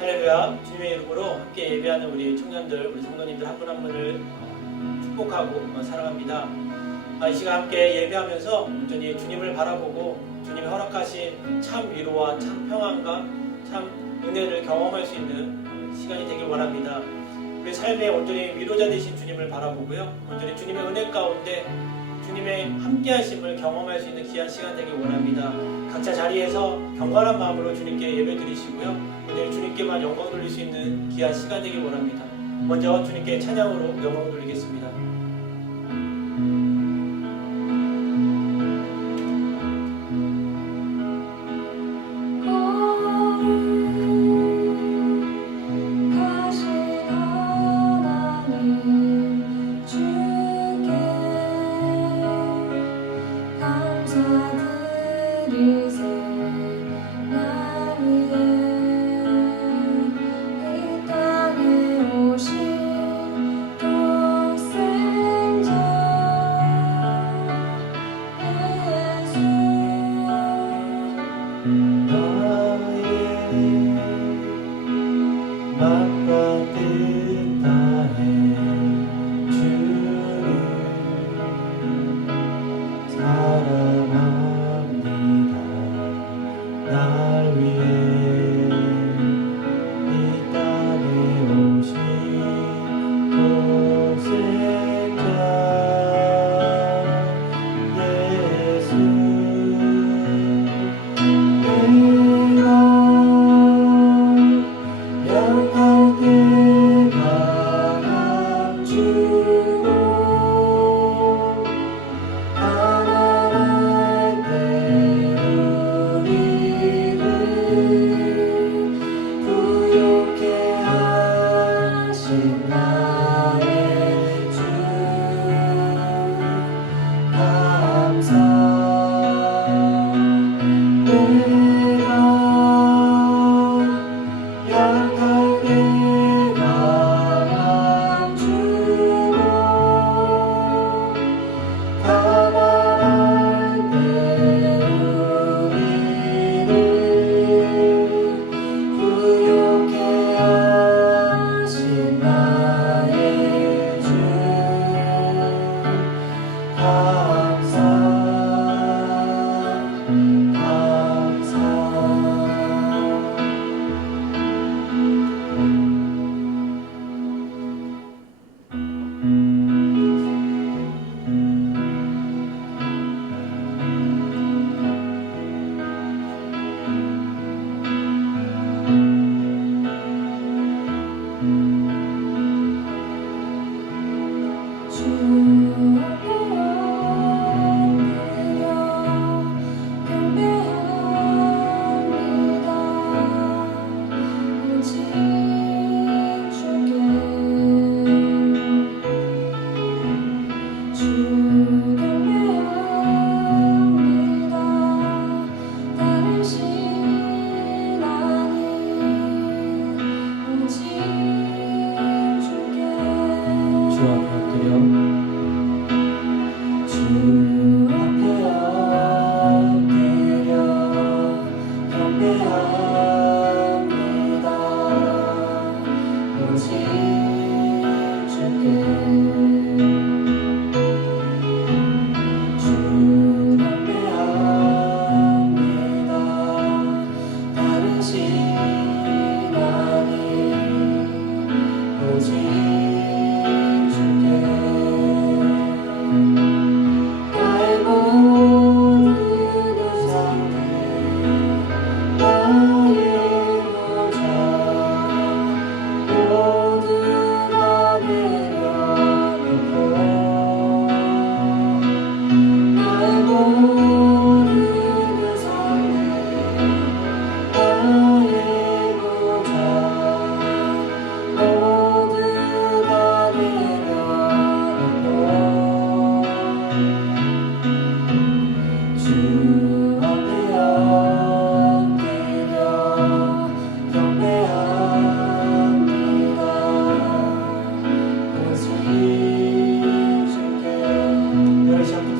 할렐루야. 주님의 이름으로 함께 예배하는 우리 청년들, 우리 성도님들 한 분 한 분을 축복하고 사랑합니다. 이 시간 함께 예배하면서 온전히 주님을 바라보고 주님이 허락하신 참 위로와 참 평안과 참 은혜를 경험할 수 있는 시간이 되길 원합니다. 우리 삶에 온전히 위로자 되신 주님을 바라보고요, 온전히 주님의 은혜 가운데 주님의 함께하심을 경험할 수 있는 귀한 시간 되길 원합니다. 각자 자리에서 경건한 마음으로 주님께 예배 드리시고요, 오늘 주님께만 영광 돌릴 수 있는 귀한 시간 되길 원합니다. 먼저 주님께 찬양으로 영광 돌리겠습니다.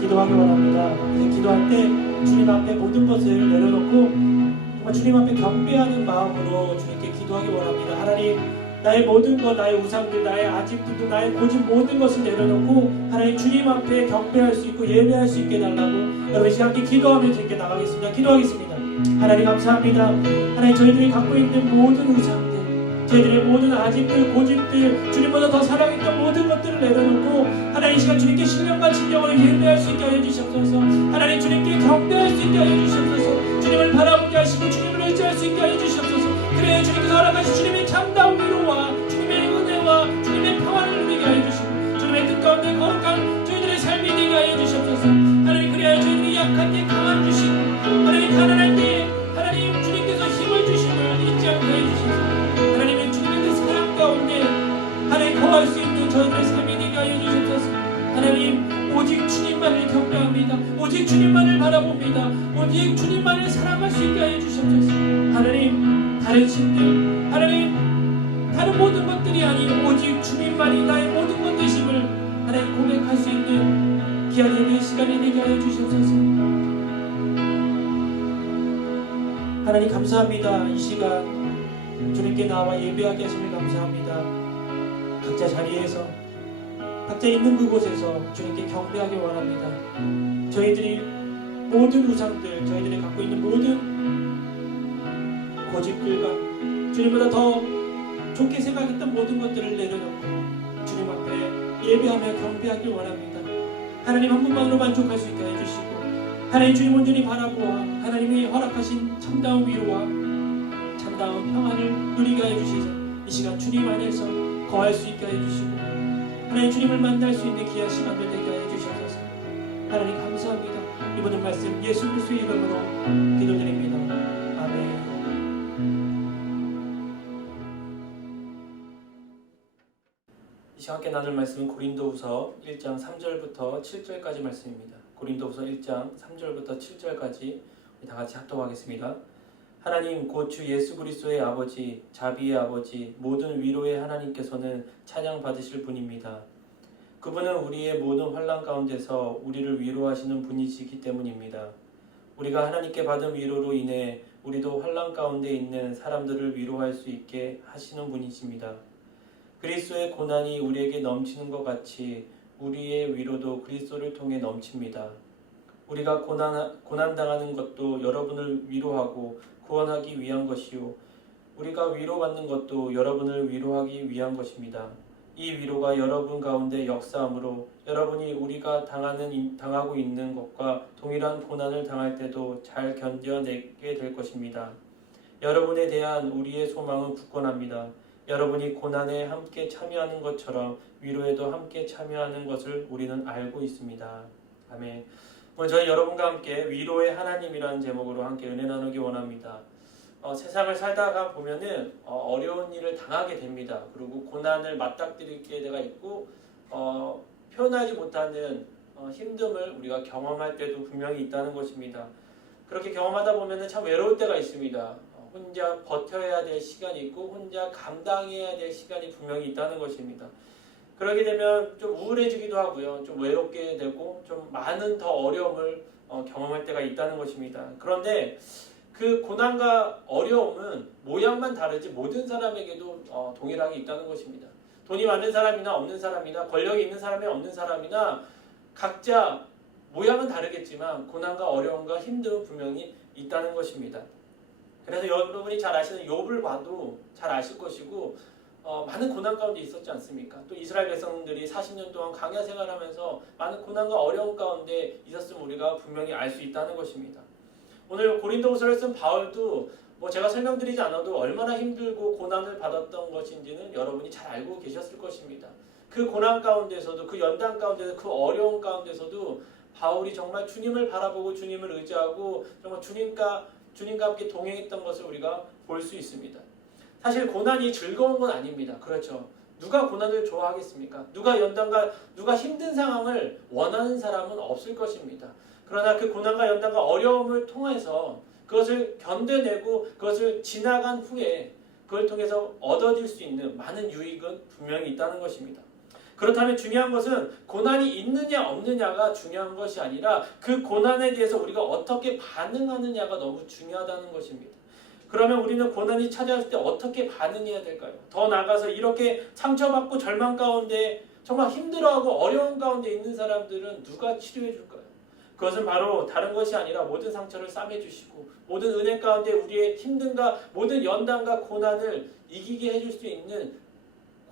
기도하기 원합니다. 그래서 기도할 때 주님 앞에 모든 것을 내려놓고 정말 주님 앞에 경배하는 마음으로 주님께 기도하기 원합니다. 하나님, 나의 모든 것, 나의 우상들, 나의 아집들도, 나의 고집 모든 것을 내려놓고 하나님 주님 앞에 경배할 수 있고 예배할 수 있게 해달라고 여러분 시간 함께 기도하며 주님께 나가겠습니다. 기도하겠습니다. 하나님 감사합니다. 하나님 저희들이 갖고 있는 모든 우상들, 저희들의 모든 아집들, 고집들, 주님보다 더 사랑했던 모든 것들을 내려놓고 하나님 이 시간 주님께 신령과 진정으로 예배할 수 있게 하여 주시옵소서. 하나님 주님께 경배할 수 있게 하여 주시옵소서. 주님을 바라보게 하시고 주님을 의지할 수 있게 하여 주시옵소서. 그래야 주님께서 허락하신 주님의 참다운 위로와 주님의 은혜와 주님의 평안을 누리게 하여 주시고 주님의 뜻 가운데 거룩한 저희들의 삶이 되게 하여 주시옵소서. 하나님 그래야 저희들이 약할 때 강한 주시고 하나님 가난할 때 하나님 주님께서 힘을 주심을 잊지 않게 하여 주시옵소서. 하나님의 주님의 그 사랑 가운데 하나님 거할 수 있는 저희들의 삶이 되게 하여 주시옵소서. 하나님 오직 주님만을 경배합니다. 오직 주님만을 바라봅니다. 오직 주님만을 사랑할 수 있게 하여 주시옵소서. 하나님 다른 신들 하나님 다른 모든 것들이 아닌 오직 주님만이 나의 모든 것 되심을 하나님 고백할 수 있는 귀한 예배의 시간이 되게 하여 주시옵소서. 하나님 감사합니다. 이 시간 주님께 나와 예배하게 하심을 감사합니다. 각자 자리에서 각자 있는 그곳에서 주님께 경배하기 원합니다. 저희들이 모든 우상들, 저희들이 갖고 있는 모든 고집들과 주님보다 더 좋게 생각했던 모든 것들을 내려놓고 주님 앞에 예배하며 경배하길 원합니다. 하나님 한 분만으로 만족할 수 있게 해주시고 하나님 주님 온전히 바라보아 하나님이 허락하신 참다운 위로와 참다운 평안을 누리게 해주시서 이 시간 주님 안에서 거할 수 있게 해주시고 하나님 주님을 만날 수 있는 귀한 시간들 되게 해주셔서 하나님 감사합니다. 이 모든 말씀 예수 그리스도의 이름으로 기도드립니다. 아멘. 이 시간 함께 나눌 말씀은 고린도후서 1장 3절부터 7절까지 말씀입니다. 고린도후서 1장 3절부터 7절까지 다 같이 합독하겠습니다. 하나님 곧 주 예수 그리스도의 아버지, 자비의 아버지, 모든 위로의 하나님께서는 찬양 받으실 분입니다. 그분은 우리의 모든 환난 가운데서 우리를 위로하시는 분이시기 때문입니다. 우리가 하나님께 받은 위로로 인해 우리도 환난 가운데 있는 사람들을 위로할 수 있게 하시는 분이십니다. 그리스도의 고난이 우리에게 넘치는 것 같이 우리의 위로도 그리스도를 통해 넘칩니다. 우리가 고난당하는 것도 여러분을 위로하고 구원하기 위한 것이요 우리가 위로받는 것도 여러분을 위로하기 위한 것입니다. 이 위로가 여러분 가운데 역사함으로 여러분이 우리가 당하고 있는 것과 동일한 고난을 당할 때도 잘 견뎌내게 될 것입니다. 여러분에 대한 우리의 소망은 굳건합니다. 여러분이 고난에 함께 참여하는 것처럼 위로에도 함께 참여하는 것을 우리는 알고 있습니다. 아멘. 오늘 저희 여러분과 함께 위로의 하나님이라는 제목으로 함께 은혜 나누기 원합니다. 세상을 살다가 보면은 어려운 일을 당하게 됩니다. 그리고 고난을 맞닥뜨릴 때가 있고 표현하지 못하는 힘듦을 우리가 경험할 때도 분명히 있다는 것입니다. 그렇게 경험하다 보면은 참 외로울 때가 있습니다. 혼자 버텨야 될 시간이 있고 혼자 감당해야 될 시간이 분명히 있다는 것입니다. 그러게 되면 좀 우울해지기도 하고요. 좀 외롭게 되고 좀 많은 더 어려움을 경험할 때가 있다는 것입니다. 그런데 그 고난과 어려움은 모양만 다르지 모든 사람에게도 동일하게 있다는 것입니다. 돈이 많은 사람이나 없는 사람이나 권력이 있는 사람이나 없는 사람이나 각자 모양은 다르겠지만 고난과 어려움과 힘듦은 분명히 있다는 것입니다. 그래서 여러분이 잘 아시는 욥을 봐도 잘 아실 것이고 많은 고난 가운데 있었지 않습니까? 또 이스라엘 백성들이 40년 동안 광야 생활하면서 많은 고난과 어려움 가운데 있었음을 우리가 분명히 알 수 있다는 것입니다. 오늘 고린도후서를 쓴 바울도 제가 설명드리지 않아도 얼마나 힘들고 고난을 받았던 것인지는 여러분이 잘 알고 계셨을 것입니다. 그 고난 가운데서도 그 연단 가운데서 그 어려움 가운데서도 바울이 정말 주님을 바라보고 주님을 의지하고 정말 주님과 함께 동행했던 것을 우리가 볼 수 있습니다. 사실 고난이 즐거운 건 아닙니다. 그렇죠. 누가 고난을 좋아하겠습니까? 누가 힘든 상황을 원하는 사람은 없을 것입니다. 그러나 그 고난과 연단과 어려움을 통해서 그것을 견뎌내고 그것을 지나간 후에 그걸 통해서 얻어질 수 있는 많은 유익은 분명히 있다는 것입니다. 그렇다면 중요한 것은 고난이 있느냐 없느냐가 중요한 것이 아니라 그 고난에 대해서 우리가 어떻게 반응하느냐가 너무 중요하다는 것입니다. 그러면 우리는 고난이 찾아왔을 때 어떻게 반응해야 될까요? 더 나아가서 이렇게 상처받고 절망 가운데 정말 힘들어하고 어려운 가운데 있는 사람들은 누가 치료해 줄까요? 그것은 바로 다른 것이 아니라 모든 상처를 싸매주시고 모든 은혜 가운데 우리의 힘든가 모든 연단과 고난을 이기게 해줄 수 있는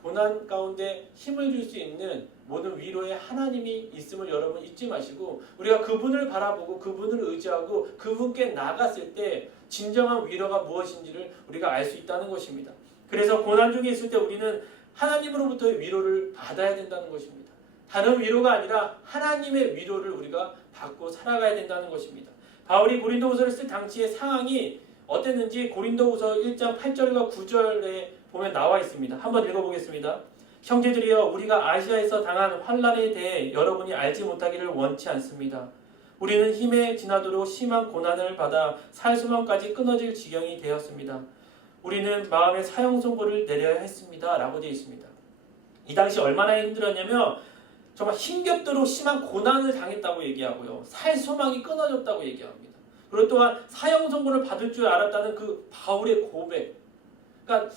고난 가운데 힘을 줄 수 있는 모든 위로의 하나님이 있음을 여러분 잊지 마시고 우리가 그분을 바라보고 그분을 의지하고 그분께 나갔을 때 진정한 위로가 무엇인지를 우리가 알 수 있다는 것입니다. 그래서 고난 중에 있을 때 우리는 하나님으로부터의 위로를 받아야 된다는 것입니다. 다른 위로가 아니라 하나님의 위로를 우리가 받고 살아가야 된다는 것입니다. 바울이 고린도후서를 쓸 당시의 상황이 어땠는지 고린도후서 1장 8절과 9절에 보면 나와 있습니다. 한번 읽어보겠습니다. 형제들이여 우리가 아시아에서 당한 환난에 대해 여러분이 알지 못하기를 원치 않습니다. 우리는 힘에 지나도록 심한 고난을 받아 살수만까지 끊어질 지경이 되었습니다. 우리는 마음의 사형선고를 내려야 했습니다. 라고 되어 있습니다. 이 당시 얼마나 힘들었냐면 정말 힘겹도록 심한 고난을 당했다고 얘기하고요. 살 소망이 끊어졌다고 얘기합니다. 그리고 또한 사형선고를 받을 줄 알았다는 그 바울의 고백. 그러니까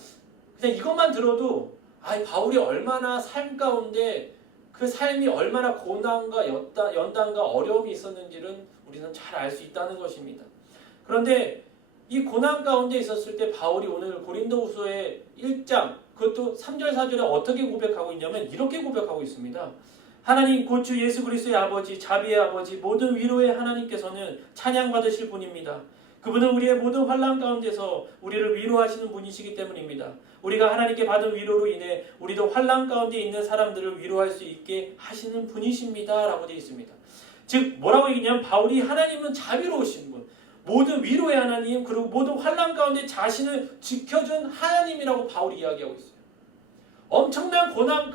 그냥 이것만 들어도 바울이 얼마나 삶 가운데 그 삶이 얼마나 고난과 연단과 어려움이 있었는지를 우리는 잘 알 수 있다는 것입니다. 그런데 이 고난 가운데 있었을 때 바울이 오늘 고린도후서의 1장 그것도 3절 4절에 어떻게 고백하고 있냐면 이렇게 고백하고 있습니다. 하나님 곧 주 예수 그리스도의 아버지 자비의 아버지 모든 위로의 하나님께서는 찬양받으실 분입니다. 그분은 우리의 모든 환난 가운데서 우리를 위로하시는 분이시기 때문입니다. 우리가 하나님께 받은 위로로 인해 우리도 환난 가운데 있는 사람들을 위로할 수 있게 하시는 분이십니다. 라고 되어 있습니다. 즉 뭐라고 얘기냐면 바울이 하나님은 자비로우신 분, 모든 위로의 하나님 그리고 모든 환난 가운데 자신을 지켜준 하나님이라고 바울이 이야기하고 있어요. 엄청난 고난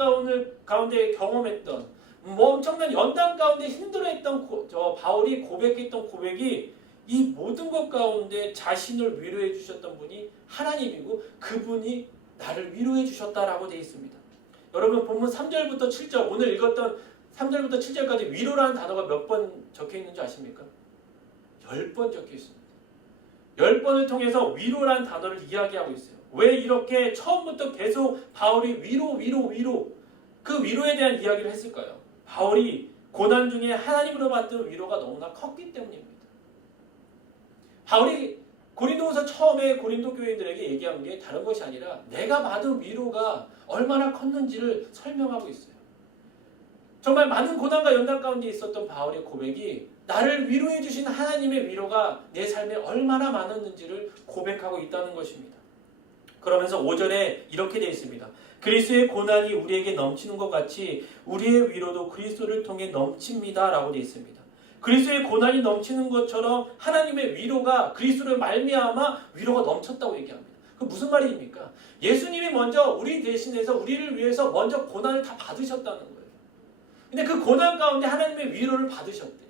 가운데 경험했던 엄청난 연단 가운데 힘들어했던 바울이 고백했던 고백이 이 모든 것 가운데 자신을 위로해 주셨던 분이 하나님이고 그분이 나를 위로해 주셨다라고 되어 있습니다. 여러분 본문 3절부터 7절 오늘 읽었던 3절부터 7절까지 위로라는 단어가 몇 번 적혀 있는지 아십니까? 10번 적혀 있습니다. 10번을 통해서 위로라는 단어를 이야기하고 있어요. 왜 이렇게 처음부터 계속 바울이 위로 그 위로에 대한 이야기를 했을까요? 바울이 고난 중에 하나님으로 받은 위로가 너무나 컸기 때문입니다. 바울이 고린도후서 처음에 고린도 교인들에게 얘기한 게 다른 것이 아니라 내가 받은 위로가 얼마나 컸는지를 설명하고 있어요. 정말 많은 고난과 연단 가운데 있었던 바울의 고백이 나를 위로해 주신 하나님의 위로가 내 삶에 얼마나 많았는지를 고백하고 있다는 것입니다. 그러면서 5절에 이렇게 되어 있습니다. 그리스도의 고난이 우리에게 넘치는 것 같이 우리의 위로도 그리스도를 통해 넘칩니다. 라고 되어 있습니다. 그리스도의 고난이 넘치는 것처럼 하나님의 위로가 그리스도를 말미암아 위로가 넘쳤다고 얘기합니다. 그 무슨 말입니까? 예수님이 먼저 우리 대신해서 우리를 위해서 먼저 고난을 다 받으셨다는 거예요. 근데 그 고난 가운데 하나님의 위로를 받으셨대요.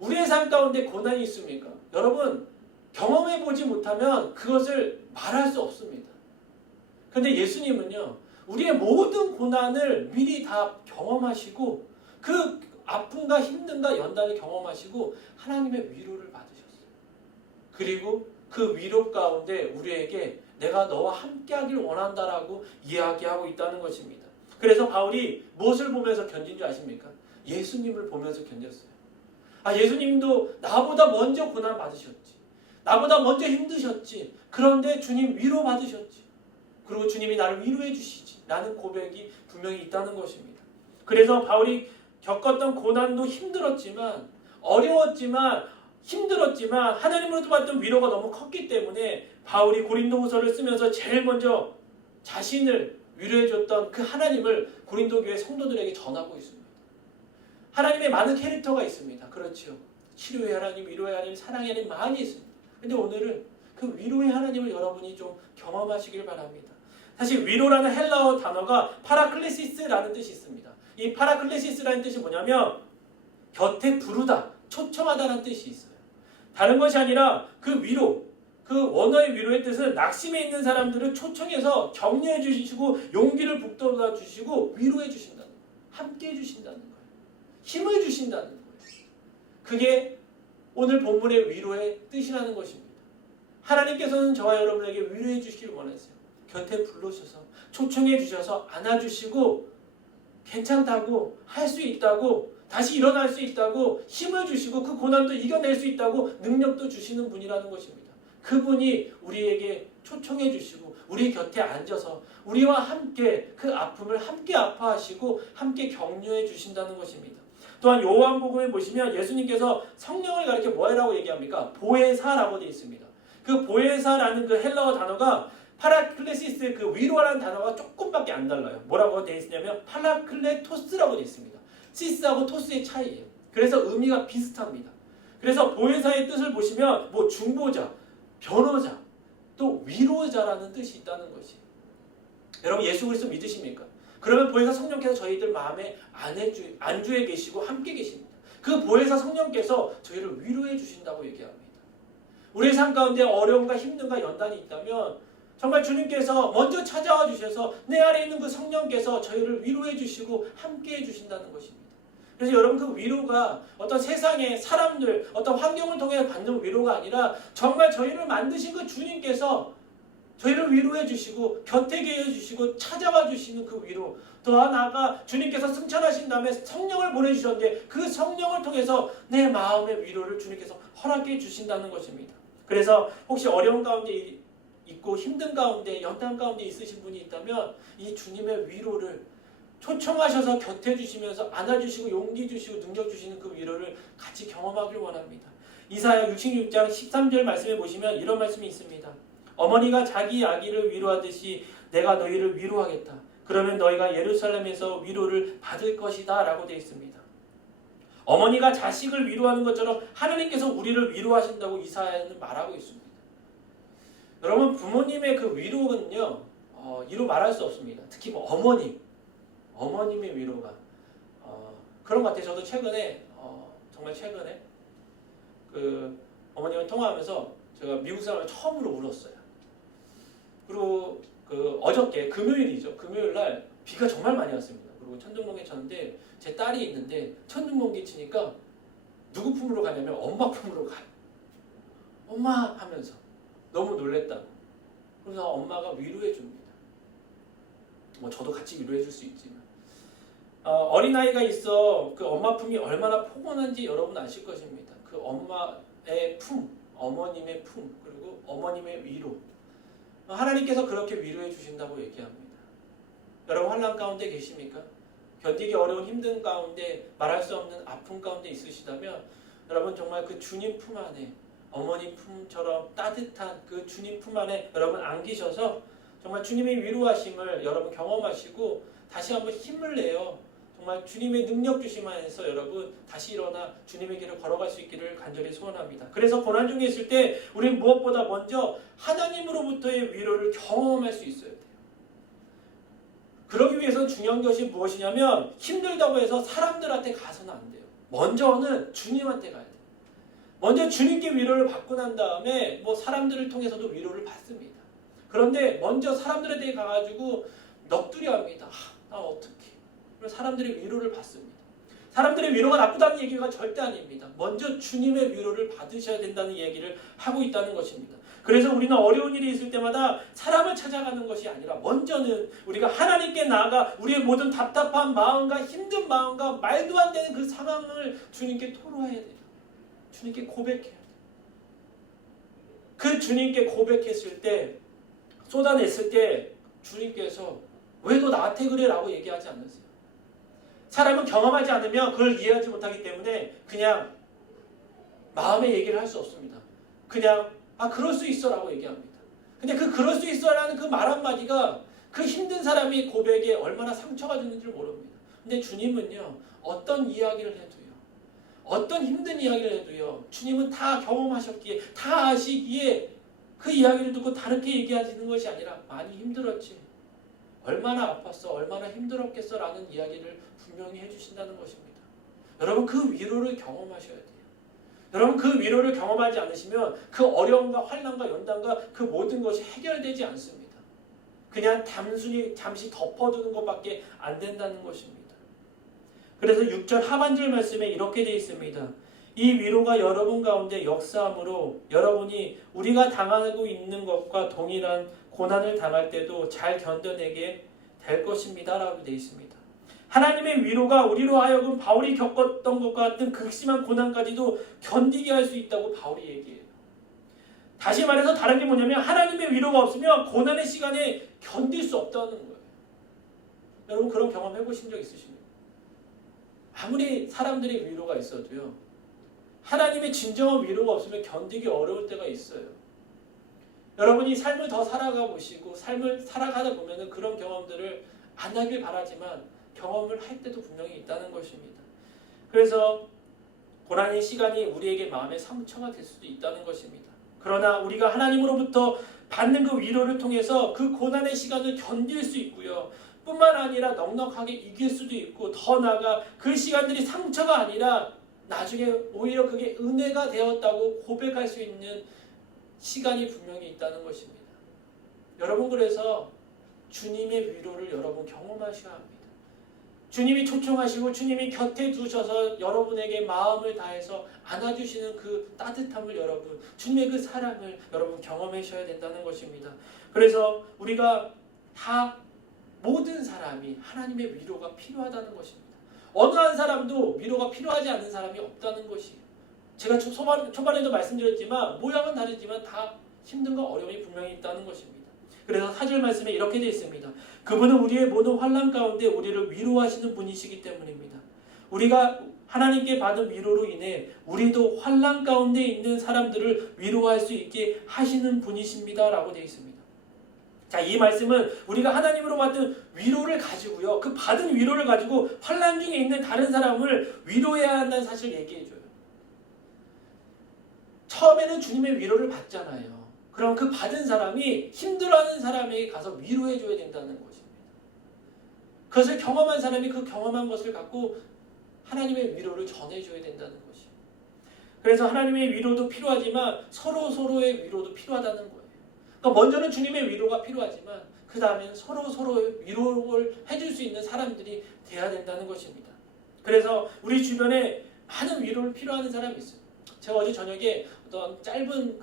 우리의 삶 가운데 고난이 있습니까? 여러분 경험해 보지 못하면 그것을 말할 수 없습니다. 그런데 예수님은요 우리의 모든 고난을 미리 다 경험하시고 그 아픔과 힘듦과 연단을 경험하시고 하나님의 위로를 받으셨어요. 그리고 그 위로 가운데 우리에게 내가 너와 함께하길 원한다라고 이야기하고 있다는 것입니다. 그래서 바울이 무엇을 보면서 견딘 줄 아십니까? 예수님을 보면서 견뎠어요. 예수님도 나보다 먼저 고난 받으셨지. 나보다 먼저 힘드셨지. 그런데 주님 위로 받으셨지. 그리고 주님이 나를 위로해 주시지. 라는 고백이 분명히 있다는 것입니다. 그래서 바울이 겪었던 고난도 힘들었지만 어려웠지만 힘들었지만 하나님으로부터 받던 위로가 너무 컸기 때문에 바울이 고린도후서를 쓰면서 제일 먼저 자신을 위로해줬던 그 하나님을 고린도 교회 성도들에게 전하고 있습니다. 하나님의 많은 캐릭터가 있습니다. 그렇죠. 치료의 하나님, 위로의 하나님, 사랑의 하나님 많이 있습니다. 그런데 오늘은 그 위로의 하나님을 여러분이 좀 경험하시길 바랍니다. 사실 위로라는 헬라어 단어가 파라클레시스라는 뜻이 있습니다. 이 파라클레시스라는 뜻이 뭐냐면 곁에 부르다, 초청하다는 뜻이 있어요. 다른 것이 아니라 그 위로, 그 원어의 위로의 뜻은 낙심해 있는 사람들을 초청해서 격려해 주시고 용기를 북돋아 주시고 위로해 주신다는 거예요. 함께 해 주신다는 거예요. 힘을 주신다는 거예요. 그게 오늘 본문의 위로의 뜻이라는 것입니다. 하나님께서는 저와 여러분에게 위로해 주시길 원하세요. 곁에 불러주셔서 초청해 주셔서 안아주시고 괜찮다고 할 수 있다고 다시 일어날 수 있다고 힘을 주시고 그 고난도 이겨낼 수 있다고 능력도 주시는 분이라는 것입니다. 그분이 우리에게 초청해 주시고 우리 곁에 앉아서 우리와 함께 그 아픔을 함께 아파하시고 함께 격려해 주신다는 것입니다. 또한 요한복음에 보시면 예수님께서 성령을 가리켜 뭐라고 얘기합니까? 보혜사라고 되어 있습니다. 그 보혜사라는 그 헬라어 단어가 파라클레시스 그 위로라는 단어가 조금밖에 안 달라요. 뭐라고 되어 있냐면 파라클레토스라고 되어 있습니다. 시스하고 토스의 차이예요. 그래서 의미가 비슷합니다. 그래서 보혜사의 뜻을 보시면 뭐 중보자, 변호자, 또 위로자라는 뜻이 있다는 것이. 여러분 예수 그리스도 믿으십니까? 그러면 보혜사 성령께서 저희들 마음에 안주해 계시고 함께 계십니다. 그 보혜사 성령께서 저희를 위로해 주신다고 얘기합니다. 우리의 삶 가운데 어려움과 힘듦과 연단이 있다면 정말 주님께서 먼저 찾아와 주셔서 내 안에 있는 그 성령께서 저희를 위로해 주시고 함께 해 주신다는 것입니다. 그래서 여러분 그 위로가 어떤 세상의 사람들, 어떤 환경을 통해 받는 위로가 아니라 정말 저희를 만드신 그 주님께서 저희를 위로해 주시고 곁에 계여 주시고 찾아와 주시는 그 위로, 더 나아가 주님께서 승천하신 다음에 성령을 보내주셨는데 그 성령을 통해서 내 마음의 위로를 주님께서 허락해 주신다는 것입니다. 그래서 혹시 어려운 가운데 있고 힘든 가운데 연단 가운데 있으신 분이 있다면 이 주님의 위로를 초청하셔서 곁에 주시면서 안아주시고 용기 주시고 능력 주시는 그 위로를 같이 경험하길 원합니다. 이사야 66장 13절 말씀에 보시면 이런 말씀이 있습니다. 어머니가 자기 아기를 위로하듯이 내가 너희를 위로하겠다. 그러면 너희가 예루살렘에서 위로를 받을 것이다 라고 되어 있습니다. 어머니가 자식을 위로하는 것처럼 하나님께서 우리를 위로하신다고 이사야는 말하고 있습니다. 여러분 부모님의 그 위로는요 이루 말할 수 없습니다. 특히 뭐 어머님의 위로가 그런 것 같아요. 저도 최근에 정말 최근에 그 어머님을 통화하면서 제가 미국 사람을 처음으로 울었어요. 그리고 그 어저께 금요일이죠. 금요일 날 비가 정말 많이 왔습니다. 그리고 천둥번개 쳤는데 제 딸이 있는데 천둥번개 치니까 누구 품으로 가냐면 엄마 품으로 가요. 엄마 하면서 너무 놀랬다고. 그래서 엄마가 위로해 줍니다. 뭐 저도 같이 위로해 줄 수 있지만 어린아이가 있어 그 엄마 품이 얼마나 포근한지 여러분 아실 것입니다. 그 엄마의 품, 어머님의 품, 그리고 어머님의 위로. 하나님께서 그렇게 위로해 주신다고 얘기합니다. 여러분 환난 가운데 계십니까? 견디기 어려운 힘든 가운데 말할 수 없는 아픔 가운데 있으시다면 여러분 정말 그 주님 품 안에 어머니 품처럼 따뜻한 그 주님 품 안에 여러분 안기셔서 정말 주님의 위로하심을 여러분 경험하시고 다시 한번 힘을 내어 정말 주님의 능력 주심 안에서 여러분 다시 일어나 주님의 길을 걸어갈 수 있기를 간절히 소원합니다. 그래서 고난 중에 있을 때 우리는 무엇보다 먼저 하나님으로부터의 위로를 경험할 수 있어야 돼요. 그러기 위해서 중요한 것이 무엇이냐면 힘들다고 해서 사람들한테 가서는 안 돼요. 먼저는 주님한테 가야 돼요. 먼저 주님께 위로를 받고 난 다음에 뭐 사람들을 통해서도 위로를 받습니다. 그런데 먼저 사람들에 가가지고 넋두려 합니다. 나 어떡해. 그래서 사람들의 위로를 받습니다. 사람들의 위로가 나쁘다는 얘기가 절대 아닙니다. 먼저 주님의 위로를 받으셔야 된다는 얘기를 하고 있다는 것입니다. 그래서 우리는 어려운 일이 있을 때마다 사람을 찾아가는 것이 아니라 먼저는 우리가 하나님께 나아가 우리의 모든 답답한 마음과 힘든 마음과 말도 안 되는 그 상황을 주님께 토로해야 돼요. 주님께 고백해야 돼요. 그 주님께 고백했을 때 쏟아냈을 때 주님께서 왜 너 나한테 그래? 라고 얘기하지 않으세요. 사람은 경험하지 않으면 그걸 이해하지 못하기 때문에 그냥 마음의 얘기를 할 수 없습니다. 그냥 그럴 수 있어 라고 얘기합니다. 근데 그 그럴 수 있어 라는 그 말 한마디가 그 힘든 사람이 고백에 얼마나 상처가 주는지를 모릅니다. 근데 주님은요 어떤 이야기를 해도요 어떤 힘든 이야기를 해도요 주님은 다 경험하셨기에 다 아시기에 그 이야기를 듣고 다르게 얘기하시는 것이 아니라 많이 힘들었지, 얼마나 아팠어, 얼마나 힘들었겠어 라는 이야기를 분명히 해주신다는 것입니다. 여러분 그 위로를 경험하셔야 돼요. 여러분 그 위로를 경험하지 않으시면 그 어려움과 환난과 연단과 그 모든 것이 해결되지 않습니다. 그냥 단순히 잠시 덮어두는 것밖에 안 된다는 것입니다. 그래서 6절 하반절 말씀에 이렇게 되어 있습니다. 이 위로가 여러분 가운데 역사함으로 여러분이 우리가 당하고 있는 것과 동일한 고난을 당할 때도 잘 견뎌내게 될 것입니다 라고 되어 있습니다. 하나님의 위로가 우리로 하여금 바울이 겪었던 것과 같은 극심한 고난까지도 견디게 할 수 있다고 바울이 얘기해요. 다시 말해서 다른 게 뭐냐면 하나님의 위로가 없으면 고난의 시간에 견딜 수 없다는 거예요. 여러분 그런 경험 해보신 적 있으십니까? 아무리 사람들의 위로가 있어도요. 하나님의 진정한 위로가 없으면 견디기 어려울 때가 있어요. 여러분이 삶을 더 살아가 보시고 삶을 살아가다 보면 그런 경험들을 안 하길 바라지만 경험을 할 때도 분명히 있다는 것입니다. 그래서 고난의 시간이 우리에게 마음의 상처가 될 수도 있다는 것입니다. 그러나 우리가 하나님으로부터 받는 그 위로를 통해서 그 고난의 시간을 견딜 수 있고요. 뿐만 아니라 넉넉하게 이길 수도 있고 더 나아가 그 시간들이 상처가 아니라 나중에 오히려 그게 은혜가 되었다고 고백할 수 있는 시간이 분명히 있다는 것입니다. 여러분 그래서 주님의 위로를 여러분 경험하셔야 합니다. 주님이 초청하시고 주님이 곁에 두셔서 여러분에게 마음을 다해서 안아주시는 그 따뜻함을 여러분, 주님의 그 사랑을 여러분 경험하셔야 된다는 것입니다. 그래서 우리가 다 모든 사람이 하나님의 위로가 필요하다는 것입니다. 어느 한 사람도 위로가 필요하지 않은 사람이 없다는 것이에요. 제가 초반에도 말씀드렸지만 모양은 다르지만 다 힘든과 어려움이 분명히 있다는 것입니다. 그래서 4절 말씀에 이렇게 되어 있습니다. 그분은 우리의 모든 환난 가운데 우리를 위로하시는 분이시기 때문입니다. 우리가 하나님께 받은 위로로 인해 우리도 환난 가운데 있는 사람들을 위로할 수 있게 하시는 분이십니다 라고 되어 있습니다. 자, 이 말씀은 우리가 하나님으로 받은 위로를 가지고요. 그 받은 위로를 가지고 환난 중에 있는 다른 사람을 위로해야 한다는 사실을 얘기해줘요. 처음에는 주님의 위로를 받잖아요. 그럼 그 받은 사람이 힘들어하는 사람에게 가서 위로해줘야 된다는 것입니다. 그것을 경험한 사람이 그 경험한 것을 갖고 하나님의 위로를 전해줘야 된다는 것이에요. 그래서 하나님의 위로도 필요하지만 서로의 위로도 필요하다는 거예요. 그러니까 먼저는 주님의 위로가 필요하지만 그 다음에는 서로의 위로를 해줄 수 있는 사람들이 돼야 된다는 것입니다. 그래서 우리 주변에 많은 위로를 필요하는 사람이 있어요. 제가 어제 저녁에 어떤 짧은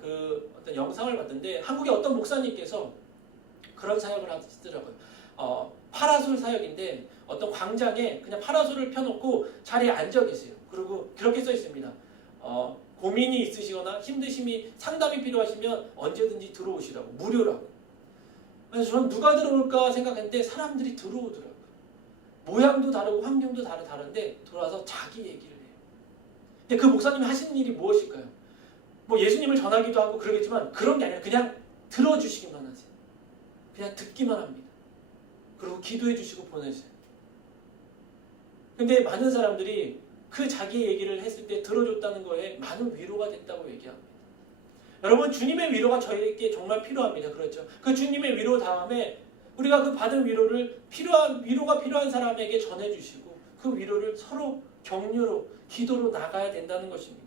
어떤 영상을 봤는데 한국의 어떤 목사님께서 그런 사역을 하시더라고요. 파라솔 사역인데 어떤 광장에 그냥 파라솔을 펴놓고 자리에 앉아 계세요. 그리고 그렇게 써 있습니다. 고민이 있으시거나 힘드심이 상담이 필요하시면 언제든지 들어오시라고, 무료라고. 그래서 저는 누가 들어올까 생각했는데 사람들이 들어오더라고요. 모양도 다르고 환경도 다른데 들어와서 자기 얘기를 해요. 근데 그 목사님이 하시는 일이 무엇일까요? 뭐 예수님을 전하기도 하고 그러겠지만 그런 게 아니라 그냥 들어주시기만 하세요. 그냥 듣기만 합니다. 그리고 기도해 주시고 보내세요. 근데 많은 사람들이 그 자기 얘기를 했을 때 들어줬다는 거에 많은 위로가 됐다고 얘기합니다. 여러분 주님의 위로가 저희에게 정말 필요합니다. 그렇죠? 그 주님의 위로 다음에 우리가 그 받은 위로가 필요한 사람에게 전해주시고 그 위로를 서로 격려로 기도로 나가야 된다는 것입니다.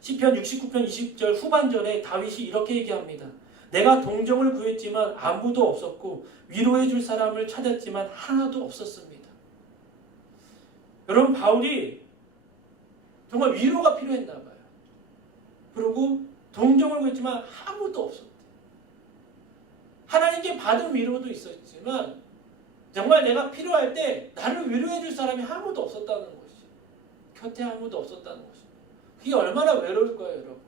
시편 69편 20절 후반절에 다윗이 이렇게 얘기합니다. 내가 동정을 구했지만 아무도 없었고 위로해 줄 사람을 찾았지만 하나도 없었습니다. 여러분 바울이 정말 위로가 필요했나 봐요. 그리고 동정을 구했지만 아무도 없었대. 하나님께 받은 위로도 있었지만 정말 내가 필요할 때 나를 위로해 줄 사람이 아무도 없었다는 것이. 곁에 아무도 없었다는 것이. 그게 얼마나 외로울까요, 여러분?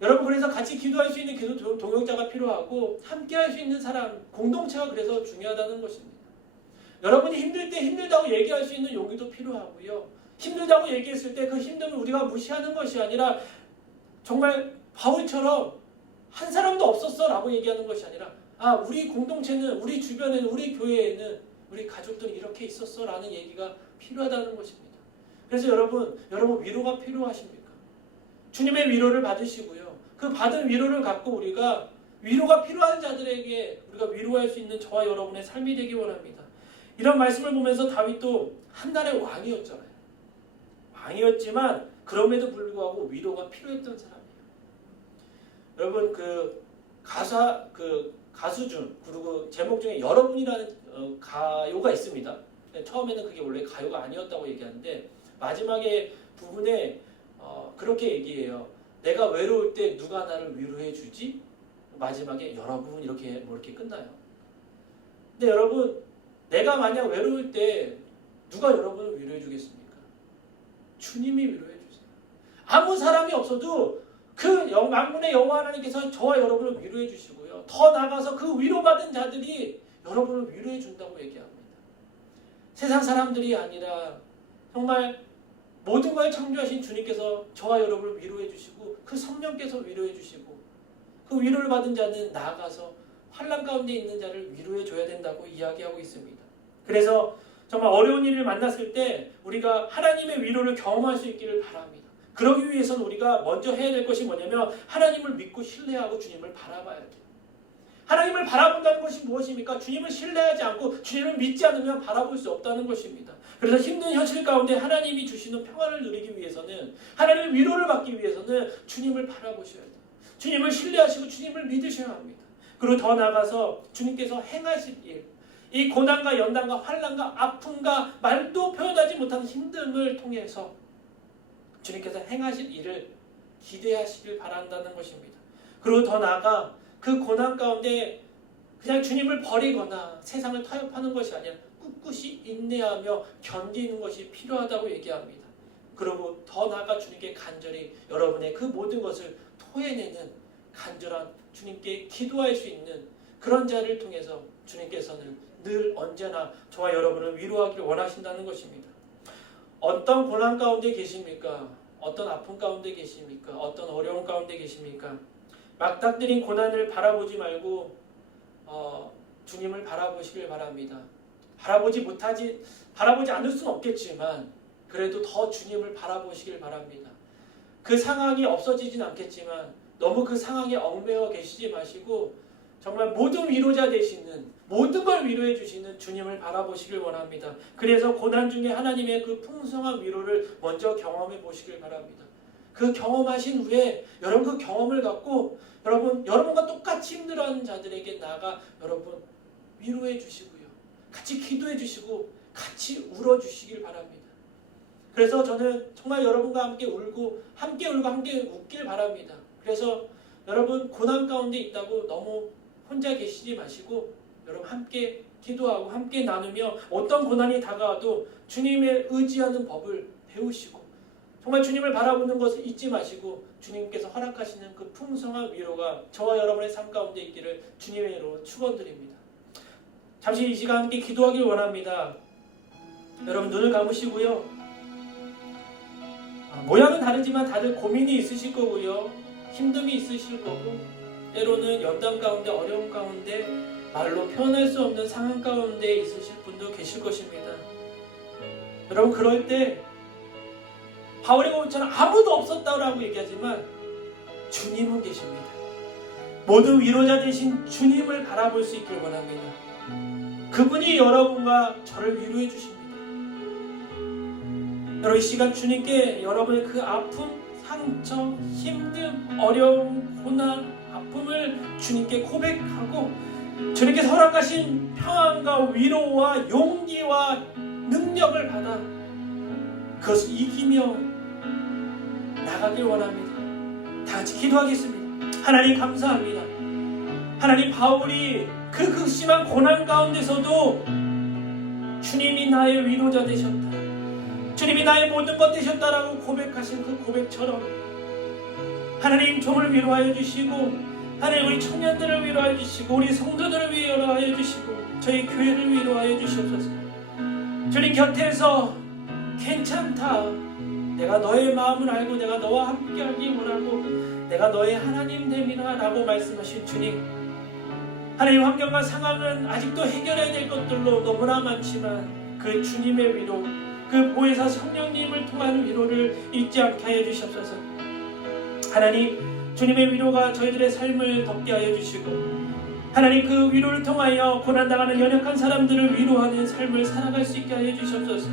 여러분 그래서 같이 기도할 수 있는 기도 동역자가 필요하고 함께 할 수 있는 사람, 공동체가 그래서 중요하다는 것입니다. 여러분이 힘들 때 힘들다고 얘기할 수 있는 용기도 필요하고요. 힘들다고 얘기했을 때 그 힘듦을 우리가 무시하는 것이 아니라 정말 바울처럼 한 사람도 없었어 라고 얘기하는 것이 아니라 우리 공동체는, 우리 주변에는, 우리 교회에는 우리 가족들이 이렇게 있었어 라는 얘기가 필요하다는 것입니다. 그래서 여러분 위로가 필요하십니까? 주님의 위로를 받으시고요. 그 받은 위로를 갖고 우리가 위로가 필요한 자들에게 우리가 위로할 수 있는 저와 여러분의 삶이 되기 원합니다. 이런 말씀을 보면서 다윗도 한 날의 왕이었잖아요. 왕이었지만 그럼에도 불구하고 위로가 필요했던 사람이에요. 여러분 가수 중 그리고 제목 중에 여러분이라는 가요가 있습니다. 처음에는 그게 원래 가요가 아니었다고 얘기하는데 마지막에 부분에 그렇게 얘기해요. 내가 외로울 때 누가 나를 위로해 주지? 마지막에 여러분 이렇게 끝나요. 근데 여러분, 내가 만약 외로울 때 누가 여러분을 위로해 주겠습니까? 주님이 위로해 주세요. 아무 사람이 없어도 그 만군의 여호와 하나님께서 저와 여러분을 위로해 주시고요. 더 나아가서 그 위로받은 자들이 여러분을 위로해 준다고 얘기합니다. 세상 사람들이 아니라 정말 모든 걸 창조하신 주님께서 저와 여러분을 위로해 주시고 그 성령께서 위로해 주시고 그 위로를 받은 자는 나아가서 환난 가운데 있는 자를 위로해 줘야 된다고 이야기하고 있습니다. 그래서 정말 어려운 일을 만났을 때 우리가 하나님의 위로를 경험할 수 있기를 바랍니다. 그러기 위해서는 우리가 먼저 해야 될 것이 뭐냐면 하나님을 믿고 신뢰하고 주님을 바라봐야 돼요. 하나님을 바라본다는 것이 무엇입니까? 주님을 신뢰하지 않고 주님을 믿지 않으면 바라볼 수 없다는 것입니다. 그래서 힘든 현실 가운데 하나님이 주시는 평안을 누리기 위해서는, 하나님의 위로를 받기 위해서는 주님을 바라보셔야 돼요. 주님을 신뢰하시고 주님을 믿으셔야 합니다. 그리고 더 나아가서 주님께서 행하실 일, 이 고난과 연단과 환난과 아픔과 말도 표현하지 못하는 힘듦을 통해서 주님께서 행하실 일을 기대하시길 바란다는 것입니다. 그리고 더 나아가 그 고난 가운데 그냥 주님을 버리거나 세상을 타협하는 것이 아니라 꿋꿋이 인내하며 견디는 것이 필요하다고 얘기합니다. 그리고 더 나아가 주님께 간절히 여러분의 그 모든 것을 토해내는 간절한 주님께 기도할 수 있는 그런 자를 통해서 주님께서는 늘 언제나 저와 여러분을 위로하기를 원하신다는 것입니다. 어떤 고난 가운데 계십니까? 어떤 아픔 가운데 계십니까? 어떤 어려움 가운데 계십니까? 막닥뜨린 고난을 바라보지 말고 주님을 바라보시길 바랍니다. 바라보지 않을 수는 없겠지만 그래도 더 주님을 바라보시길 바랍니다. 그 상황이 없어지진 않겠지만 너무 그 상황에 얽매여 계시지 마시고 정말 모든 위로자 되시는, 모든 걸 위로해 주시는 주님을 바라보시길 원합니다. 그래서 고난 중에 하나님의 그 풍성한 위로를 먼저 경험해 보시길 바랍니다. 그 경험하신 후에 여러분 그 경험을 갖고 여러분과 똑같이 힘들어하는 자들에게 나아가 여러분 위로해 주시고요. 같이 기도해 주시고 같이 울어 주시길 바랍니다. 그래서 저는 정말 여러분과 함께 울고 함께 웃길 바랍니다. 그래서 여러분 고난 가운데 있다고 너무 혼자 계시지 마시고 여러분 함께 기도하고 함께 나누며 어떤 고난이 다가와도 주님의 의지하는 법을 배우시고 정말 주님을 바라보는 것을 잊지 마시고 주님께서 허락하시는 그 풍성한 위로가 저와 여러분의 삶 가운데 있기를 주님의 이름으로 축원드립니다. 잠시 이 시간 함께 기도하길 원합니다. 여러분 눈을 감으시고요. 모양은 다르지만 다들 고민이 있으실 거고요. 힘듦이 있으실 거고 때로는 연단 가운데 어려움 가운데 말로 표현할 수 없는 상황 가운데 있으실 분도 계실 것입니다. 여러분 그럴 때 바울의 고백처럼 아무도 없었다고 얘기하지만 주님은 계십니다. 모든 위로자 되신 주님을 바라볼 수 있길 원합니다. 그분이 여러분과 저를 위로해 주십니다. 여러분 이 시간 주님께 여러분의 그 아픔, 상처, 힘듦, 어려움, 고난, 아픔을 주님께 고백하고 주님께서 허락하신 평안과 위로와 용기와 능력을 받아 그것을 이기며 나가길 원합니다. 다 같이 기도하겠습니다. 하나님 감사합니다. 하나님 바울이 그 극심한 고난 가운데서도 주님이 나의 위로자 되셨다. 주님이 나의 모든 것 되셨다라고 고백하신 그 고백처럼 하나님 종을 위로하여 주시고 하나님 우리 청년들을 위로하여 주시고 우리 성도들을 위로하여 주시고 저희 교회를 위로하여 주시옵소서. 주님 곁에서 괜찮다. 내가 너의 마음을 알고 내가 너와 함께하기 원하고 내가 너의 하나님 됨이라 라고 말씀하신 주님, 하나님 환경과 상황은 아직도 해결해야 될 것들로 너무나 많지만 그 주님의 위로, 그 보혜사 성령님을 통한 위로를 잊지 않게 하여 주시옵소서. 하나님 주님의 위로가 저희들의 삶을 덮게 하여 주시고 하나님 그 위로를 통하여 고난당하는 연약한 사람들을 위로하는 삶을 살아갈 수 있게 하여 주시옵소서.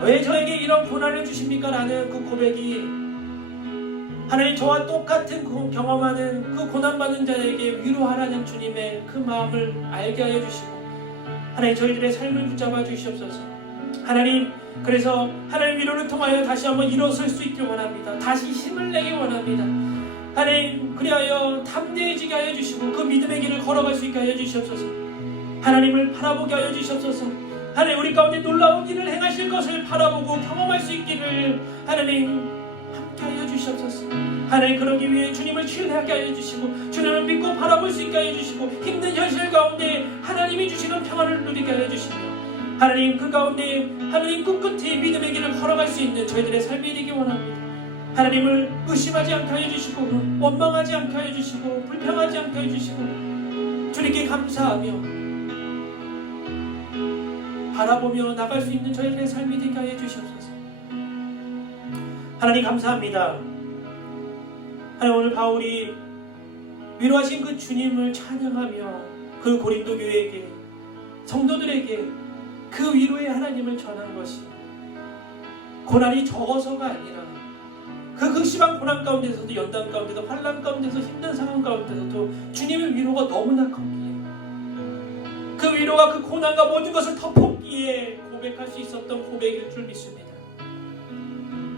왜 저에게 이런 고난을 주십니까? 라는 그 고백이 하나님 저와 똑같은 경험하는 그 고난받는 자에게 위로하라는 주님의 그 마음을 알게 하여 주시고 하나님 저희들의 삶을 붙잡아 주시옵소서. 하나님, 그래서 하나님 위로를 통하여 다시 한번 일어설 수 있길 원합니다. 다시 힘을 내기 원합니다. 하나님, 그리하여 담대해지게 하여 주시고 그 믿음의 길을 걸어갈 수 있게 하여 주시옵소서. 하나님을 바라보게 하여 주시옵소서. 하나님, 우리 가운데 놀라운 일을 행하실 것을 바라보고 경험할 수 있기를 하나님 함께 하여 주시옵소서. 하나님, 그러기 위해 주님을 신뢰하게 하여 주시고 주님을 믿고 바라볼 수 있게 하여 주시고 힘든 현실 가운데 하나님이 주시는 평안을 누리게 하여 주시며 하나님, 그 가운데 하나님 꿋꿋이 믿음의 길을 걸어갈 수 있는 저희들의 삶이 되기 원합니다. 하나님을 의심하지 않게 하여 주시고 원망하지 않게 하여 주시고 불평하지 않게 하여 주시고 주님께 감사하며 바라보며 나갈 수 있는 저희들의 삶이 되게 하여 주시옵소서. 하나님, 감사합니다. 하나님, 오늘 바울이 위로하신 그 주님을 찬양하며 그 고린도 교회에게, 성도들에게 그 위로의 하나님을 전한 것이 고난이 적어서가 아니라 그 극심한 고난 가운데서도, 연단 가운데서, 환난 가운데서, 힘든 상황 가운데서도 주님의 위로가 너무나 컸기에, 그 위로가 그 고난과 모든 것을 덮었기에 고백할 수 있었던 고백일 줄 믿습니다.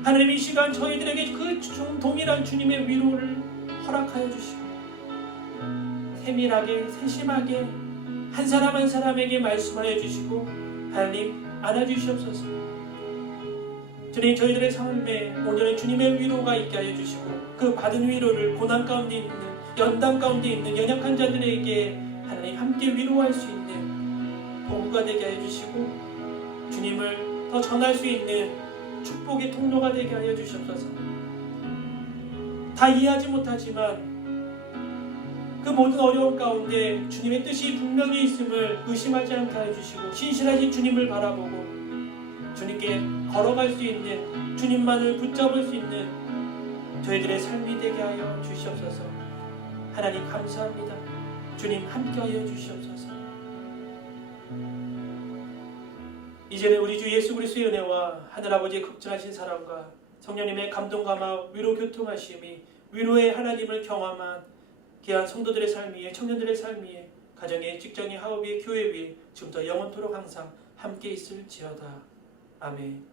하나님, 이 시간 저희들에게 그 동일한 주님의 위로를 허락하여 주시고 세밀하게, 세심하게 한 사람 한 사람에게 말씀하여 주시고 하나님, 안아주시옵소서. 주님, 저희들의 삶에 오늘은 주님의 위로가 있게 하여 주시고 그 받은 위로를 고난 가운데 있는, 연단 가운데 있는 연약한 자들에게 하나님 함께 위로할 수 있는 도구가 되게 하여 주시고 주님을 더 전할 수 있는 축복의 통로가 되게 하여 주시옵소서. 다 이해하지 못하지만 그 모든 어려움 가운데 주님의 뜻이 분명히 있음을 의심하지 않게 하여 주시고 신실하신 주님을 바라보고 주님께 걸어갈 수 있는, 주님만을 붙잡을 수 있는 저희들의 삶이 되게 하여 주시옵소서. 하나님, 감사합니다. 주님, 함께 하여 주시옵소서. 이제는 우리 주 예수 그리스도의 은혜와 하늘아버지의 극진하신 사랑과 성령님의 감동감화 위로 교통하심이 위로의 하나님을 경험한 귀한 성도들의 삶 위에, 청년들의 삶 위에, 가정의, 직장의, 학업의, 교회 위에 지금부터 영원토록 항상 함께 있을지어다. 아멘.